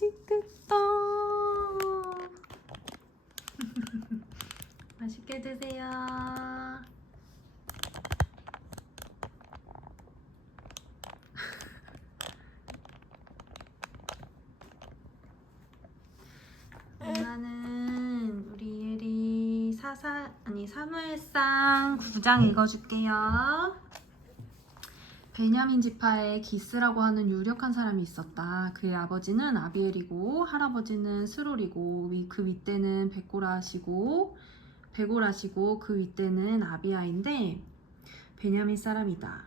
맛있겠다. 맛있게 드세요. 엄마는 우리 예리 사무엘상 9장 읽어줄게요. 베냐민 지파에 기스라고 하는 유력한 사람이 있었다. 그의 아버지는 아비엘이고 할아버지는 스롤이고 그 윗대는 베고라시고 그 윗대는 아비야인데 베냐민 사람이다.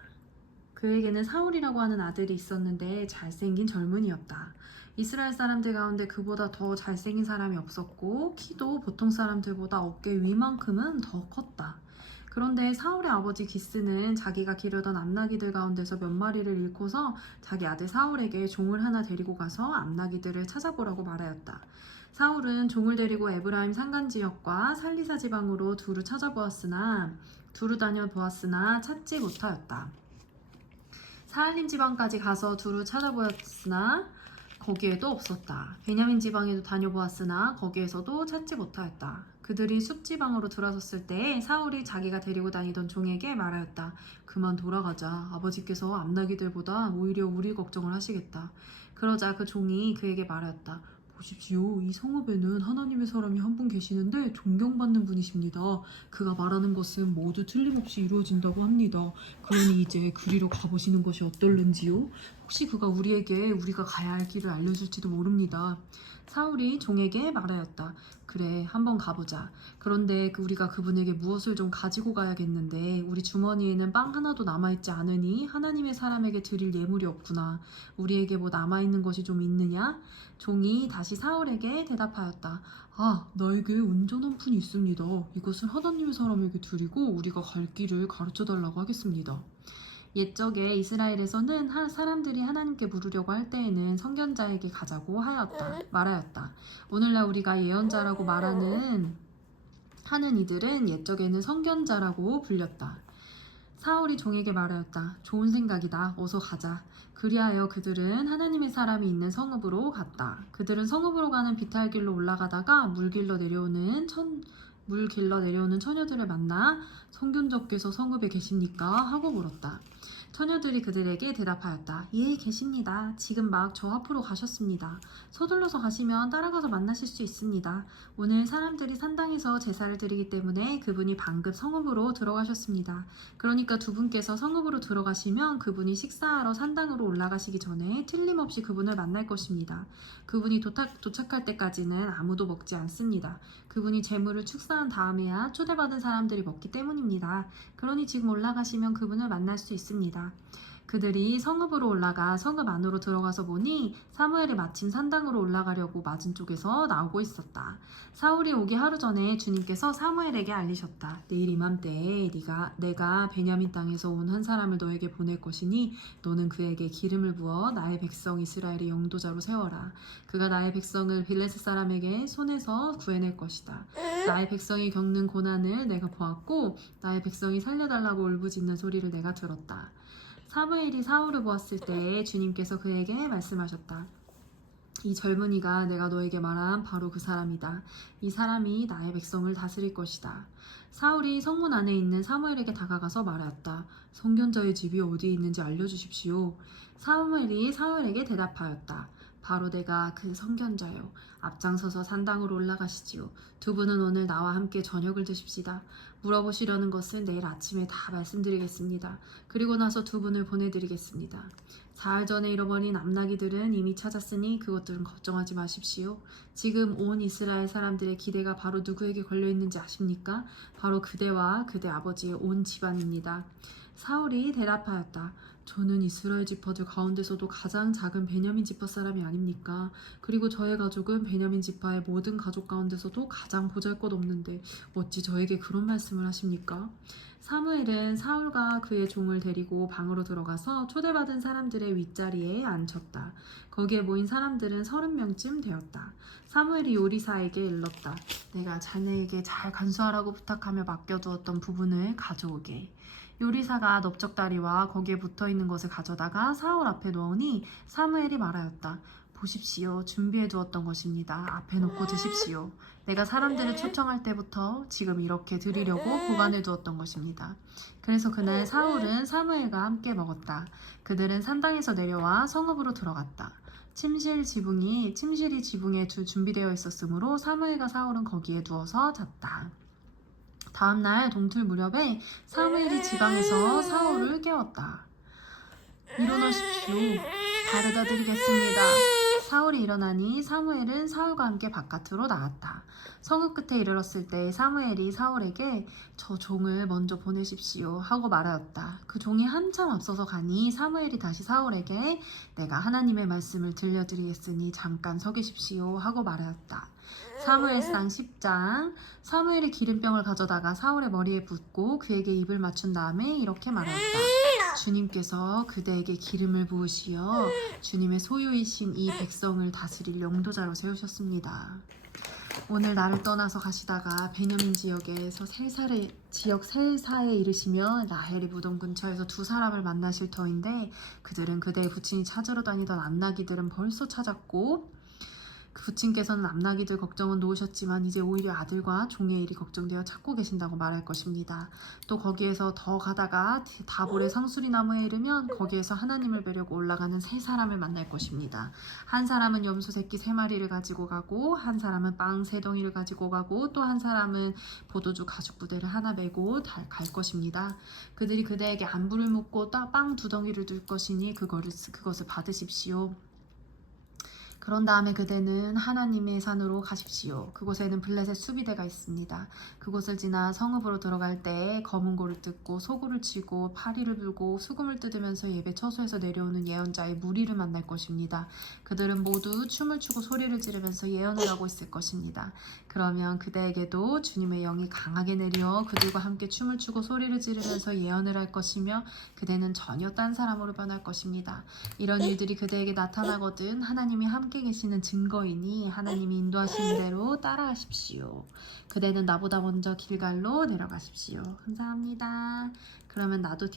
그에게는 사울이라고 하는 아들이 있었는데 잘생긴 젊은이였다. 이스라엘 사람들 가운데 그보다 더 잘생긴 사람이 없었고 키도 보통 사람들보다 어깨 위만큼은 더 컸다. 그런데 사울의 아버지 기스는 자기가 기르던 암나기들 가운데서 몇 마리를 잃고서 자기 아들 사울에게 종을 하나 데리고 가서 암나기들을 찾아보라고 말하였다. 사울은 종을 데리고 에브라임 산간 지역과 살리사 지방으로 두루 다녀보았으나 찾지 못하였다. 사할림 지방까지 가서 두루 찾아보았으나 거기에도 없었다. 베냐민 지방에도 다녀보았으나 거기에서도 찾지 못하였다. 그들이 숲지방으로 들어섰을 때 사울이 자기가 데리고 다니던 종에게 말하였다. 그만 돌아가자. 아버지께서 암나기들보다 오히려 우리 걱정을 하시겠다. 그러자 그 종이 그에게 말하였다. 보십시오. 이 성읍에는 하나님의 사람이 한 분 계시는데 존경받는 분이십니다. 그가 말하는 것은 모두 틀림없이 이루어진다고 합니다. 그러니 이제 그리로 가보시는 것이 어떨는지요? 혹시 그가 우리가 가야 할 길을 알려줄지도 모릅니다. 사울이 종에게 말하였다. 그래, 한번 가보자. 그런데 우리가 그분에게 무엇을 좀 가지고 가야겠는데 우리 주머니에는 빵 하나도 남아있지 않으니 하나님의 사람에게 드릴 예물이 없구나. 우리에게 뭐 남아있는 것이 좀 있느냐? 종이 다시 사울에게 대답하였다. 아, 나에게 은전 한 푼이 있습니다. 이것을 하나님의 사람에게 드리고 우리가 갈 길을 가르쳐달라고 하겠습니다. 옛적에 이스라엘에서는 사람들이 하나님께 물으려고 할 때에는 선견자에게 가자고 말하였다. 오늘날 우리가 예언자라고 하는 이들은 옛적에는 선견자라고 불렸다. 사울이 종에게 말하였다. 좋은 생각이다. 어서 가자. 그리하여 그들은 하나님의 사람이 있는 성읍으로 갔다. 그들은 성읍으로 가는 비탈길로 올라가다가 물 길러 내려오는 처녀들을 만나 선견자께서 성읍에 계십니까? 하고 물었다. 처녀들이 그들에게 대답하였다. 예, 계십니다. 지금 막 저 앞으로 가셨습니다. 서둘러서 가시면 따라가서 만나실 수 있습니다. 오늘 사람들이 산당에서 제사를 드리기 때문에 그분이 방금 성읍으로 들어가셨습니다. 그러니까 두 분께서 성읍으로 들어가시면 그분이 식사하러 산당으로 올라가시기 전에 틀림없이 그분을 만날 것입니다. 그분이 도착할 때까지는 아무도 먹지 않습니다. 그분이 제물을 축사한 다음에야 초대받은 사람들이 먹기 때문입니다. 그러니 지금 올라가시면 그분을 만날 수 있습니다. 그들이 성읍으로 올라가 성읍 안으로 들어가서 보니 사무엘이 마침 산당으로 올라가려고 맞은 쪽에서 나오고 있었다. 사울이 오기 하루 전에 주님께서 사무엘에게 알리셨다. 내일 이맘때에 내가 베냐민 땅에서 온 한 사람을 너에게 보낼 것이니 너는 그에게 기름을 부어 나의 백성 이스라엘의 영도자로 세워라. 그가 나의 백성을 블레셋 사람에게 손에서 구해낼 것이다. 나의 백성이 겪는 고난을 내가 보았고 나의 백성이 살려달라고 울부짖는 소리를 내가 들었다. 사무엘이 사울을 보았을 때 주님께서 그에게 말씀하셨다. 이 젊은이가 내가 너에게 말한 바로 그 사람이다. 이 사람이 나의 백성을 다스릴 것이다. 사울이 성문 안에 있는 사무엘에게 다가가서 말하였다. 선견자의 집이 어디에 있는지 알려주십시오. 사무엘이 사울에게 대답하였다. 바로 내가 그 선견자요. 앞장서서 산당으로 올라가시지요. 두 분은 오늘 나와 함께 저녁을 드십시다. 물어보시려는 것은 내일 아침에 다 말씀드리겠습니다. 그리고 나서 두 분을 보내드리겠습니다. 사흘 전에 잃어버린 암나기들은 이미 찾았으니 그것들은 걱정하지 마십시오. 지금 온 이스라엘 사람들의 기대가 바로 누구에게 걸려있는지 아십니까? 바로 그대와 그대 아버지의 온 집안입니다. 사울이 대답하였다. 저는 이스라엘 지파들 가운데서도 가장 작은 베냐민 지파 사람이 아닙니까? 그리고 저의 가족은 베냐민 지파의 모든 가족 가운데서도 가장 보잘것없는데 어찌 저에게 그런 말씀을 하십니까? 사무엘은 사울과 그의 종을 데리고 방으로 들어가서 초대받은 사람들의 윗자리에 앉혔다. 거기에 모인 사람들은 30명쯤 되었다. 사무엘이 요리사에게 일렀다. 내가 자네에게 잘 간수하라고 부탁하며 맡겨두었던 부분을 가져오게. 요리사가 넓적다리와 거기에 붙어있는 것을 가져다가 사울 앞에 놓으니 사무엘이 말하였다. 보십시오. 준비해 두었던 것입니다. 앞에 놓고 드십시오. 내가 사람들을 초청할 때부터 지금 이렇게 드리려고 보관해 두었던 것입니다. 그래서 그날 사울은 사무엘과 함께 먹었다. 그들은 산당에서 내려와 성읍으로 들어갔다. 침실이 지붕에 준비되어 있었으므로 사무엘과 사울은 거기에 누워서 잤다. 다음날 동틀 무렵에 사무엘이 지방에서 사울을 깨웠다. 일어나십시오. 바르다 드리겠습니다. 사울이 일어나니 사무엘은 사울과 함께 바깥으로 나갔다. 성읍 끝에 이르렀을 때 사무엘이 사울에게 저 종을 먼저 보내십시오 하고 말하였다. 그 종이 한참 앞서서 가니 사무엘이 다시 사울에게 내가 하나님의 말씀을 들려드리겠으니 잠깐 서 계십시오 하고 말하였다. 사무엘상 10장. 사무엘이 기름병을 가져다가 사울의 머리에 붓고 그에게 입을 맞춘 다음에 이렇게 말하였다. 주님께서 그대에게 기름을 부으시어 주님의 소유이신 이 백성을 다스릴 영도자로 세우셨습니다. 오늘 나를 떠나서 가시다가 베냐민 지역에서 셀사에 이르시며 라헬이 무덤 근처에서 두 사람을 만나실 터인데 그들은 그대의 부친이 찾으러 다니던 암나기들은 벌써 찾았고 그 부친께서는 암나기들 걱정은 놓으셨지만 이제 오히려 아들과 종의 일이 걱정되어 찾고 계신다고 말할 것입니다. 또 거기에서 더 가다가 다볼의 상수리 나무에 이르면 거기에서 하나님을 뵈려고 올라가는 세 사람을 만날 것입니다. 한 사람은 염소 새끼 3마리를 가지고 가고 한 사람은 빵 3덩이를 가지고 가고 또 한 사람은 포도주 가죽 부대를 하나 메고 갈 것입니다. 그들이 그대에게 안부를 묻고 빵 2덩이를 줄 것이니 그것을 받으십시오. 그런 다음에 그대는 하나님의 산으로 가십시오. 그곳에는 블레셋 수비대가 있습니다. 그곳을 지나 성읍으로 들어갈 때 검은 고를 뜯고 소고를 치고 파리를 불고 수금을 뜯으면서 예배 처소에서 내려오는 예언자의 무리를 만날 것입니다. 그들은 모두 춤을 추고 소리를 지르면서 예언을 하고 있을 것입니다. 그러면 그대에게도 주님의 영이 강하게 내려 그들과 함께 춤을 추고 소리를 지르면서 예언을 할 것이며 그대는 전혀 딴 사람으로 변할 것입니다. 이런 일들이 그대에게 나타나거든 하나님이 함께 계시는 증거이니 하나님이 인도하시는 대로 따라하십시오. 그대는 나보다 먼저 길갈로 내려가십시오. 감사합니다. 그러면 나도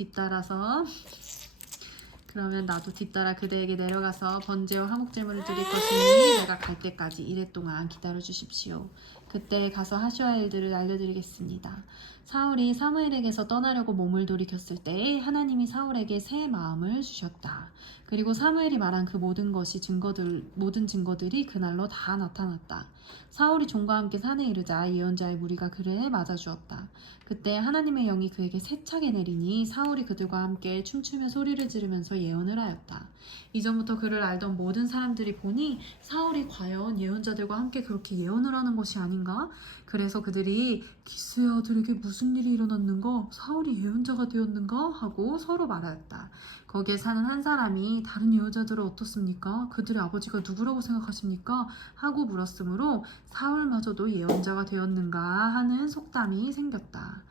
뒤따라 그대에게 내려가서 번제와 화목제물을 드릴 것이니 내가 갈 때까지 이래 동안 기다려 주십시오. 그때 가서 하셔야 할 일들을 알려드리겠습니다. 사울이 사무엘에게서 떠나려고 몸을 돌이켰을 때 하나님이 사울에게 새 마음을 주셨다. 그리고 사무엘이 말한 그 모든 증거들이 그날로 다 나타났다. 사울이 종과 함께 산에 이르자 예언자의 무리가 그를 맞아주었다. 그때 하나님의 영이 그에게 세차게 내리니 사울이 그들과 함께 춤추며 소리를 지르면서 예언을 하였다. 이전부터 그를 알던 모든 사람들이 보니 사울이 과연 예언자들과 함께 그렇게 예언을 하는 것이 아닌가? 그래서 그들이 기스의 아들에게 무슨 일이 일어났는가? 사울이 예언자가 되었는가? 하고 서로 말하였다. 거기에 사는 한 사람이 다른 예언자들은 어떻습니까? 그들의 아버지가 누구라고 생각하십니까? 하고 물었으므로 사울마저도 예언자가 되었는가 하는 속담이 생겼다.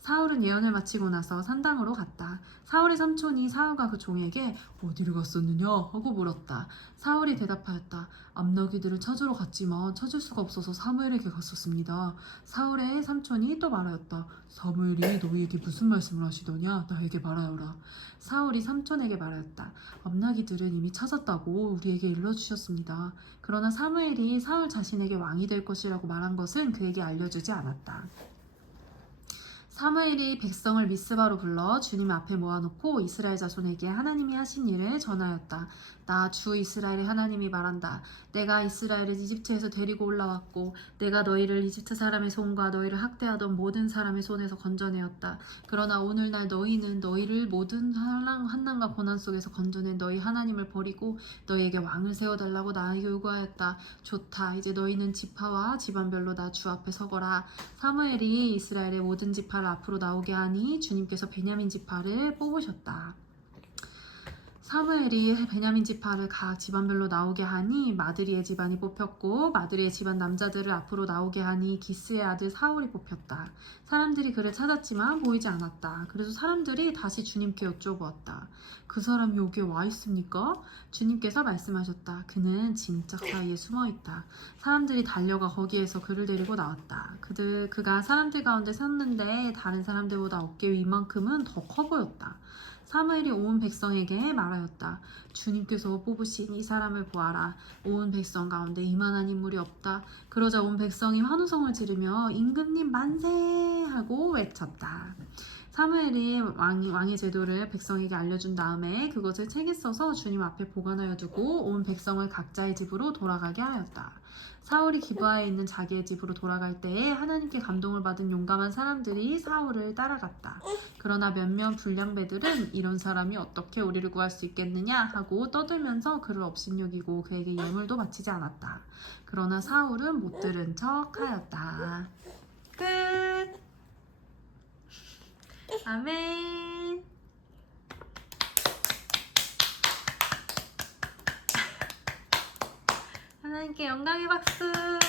사울은 예언을 마치고 나서 산당으로 갔다. 사울의 삼촌이 사울과 그 종에게 어디를 갔었느냐 하고 물었다. 사울이 대답하였다. 암나기들을 찾으러 갔지만 찾을 수가 없어서 사무엘에게 갔었습니다. 사울의 삼촌이 또 말하였다. 사무엘이 너희에게 무슨 말씀을 하시더냐? 나에게 말하여라. 사울이 삼촌에게 말하였다. 암나기들은 이미 찾았다고 우리에게 일러주셨습니다. 그러나 사무엘이 사울 자신에게 왕이 될 것이라고 말한 것은 그에게 알려주지 않았다. 사무엘이 백성을 미스바로 불러 주님 앞에 모아놓고 이스라엘 자손에게 하나님이 하신 일을 전하였다. 나 주 이스라엘의 하나님이 말한다. 내가 이스라엘을 이집트에서 데리고 올라왔고 내가 너희를 이집트 사람의 손과 너희를 학대하던 모든 사람의 손에서 건져내었다. 그러나 오늘날 너희는 너희를 모든 환난과 고난 속에서 건져낸 너희 하나님을 버리고 너희에게 왕을 세워달라고 나에게 요구하였다. 좋다. 이제 너희는 지파와 집안별로 나 주 앞에 서거라. 사무엘이 이스라엘의 모든 지파를 앞으로 나오게 하니 주님께서 베냐민 지파를 뽑으셨다. 사무엘이 베냐민 지파를 각 집안별로 나오게 하니 마드리의 집안이 뽑혔고 마드리의 집안 남자들을 앞으로 나오게 하니 기스의 아들 사울이 뽑혔다. 사람들이 그를 찾았지만 보이지 않았다. 그래서 사람들이 다시 주님께 여쭤보았다. 그 사람이 여기에 와 있습니까? 주님께서 말씀하셨다. 그는 진짝 사이에 숨어 있다. 사람들이 달려가 거기에서 그를 데리고 나왔다. 그가 사람들 가운데 섰는데 다른 사람들보다 어깨 위만큼은 더 커 보였다. 사무엘이 온 백성에게 말하였다. 주님께서 뽑으신 이 사람을 보아라. 온 백성 가운데 이만한 인물이 없다. 그러자 온 백성이 환호성을 지르며 임금님 만세 하고 외쳤다. 사무엘이 왕의 제도를 백성에게 알려준 다음에 그것을 책에 써서 주님 앞에 보관하여 두고 온 백성을 각자의 집으로 돌아가게 하였다. 사울이 기브아에 있는 자기의 집으로 돌아갈 때에 하나님께 감동을 받은 용감한 사람들이 사울을 따라갔다. 그러나 몇몇 불량배들은 이런 사람이 어떻게 우리를 구할 수 있겠느냐 하고 떠들면서 그를 업신여기고 그에게 예물도 바치지 않았다. 그러나 사울은 못 들은 척 하였다. 끝! 아멘. 하나님께 영광의 박수.